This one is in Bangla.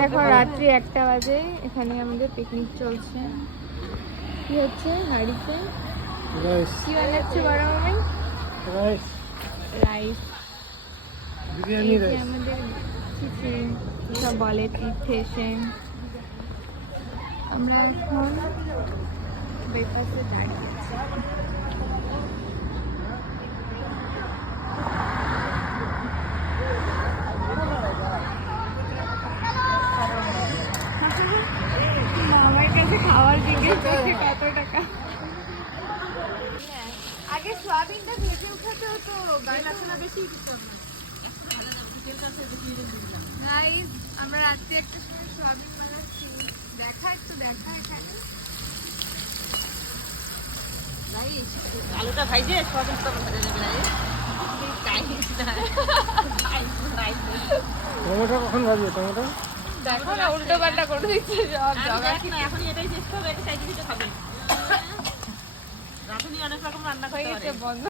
দেখো রাত্রি 1টা বাজে, এখানে আমাদের পিকনিক চলছে। কি হচ্ছে হাঁড়িতে? কি বানাচ্ছে বড় মামাই? রাইস। বিরিয়ানি রাইস। আমাদের খিচুড়ি সব বলে তীর্থে এসে। আমরা এখন ব্রেকফাস্টে দাঁড়িয়েছি। মামার কাছে খাওয়ার জিজ্ঞেস করছে কত টাকা। আগে সোয়াবিনটা ভেজে উঠাতে হতো, বেশি গাইস। আমরা রাত্রে একটা সময় সোয়াবিন বানাচ্ছি, দেখা একটু দেখা এখানে। আলুটা ভাইজে সোয়াবিন তো ভাজা যাবে না। টমেটো কখন ভাজবে? টমেটো দেখো না উল্টো পাল্টা করে দিচ্ছে সব জগা। এখন এটাই চেষ্টা হবে, এটা সাইডে দিতে খাবে। রাঁধুনি অনেক রকম রান্না হয়ে করতে গেছে পারে। বন্ধ।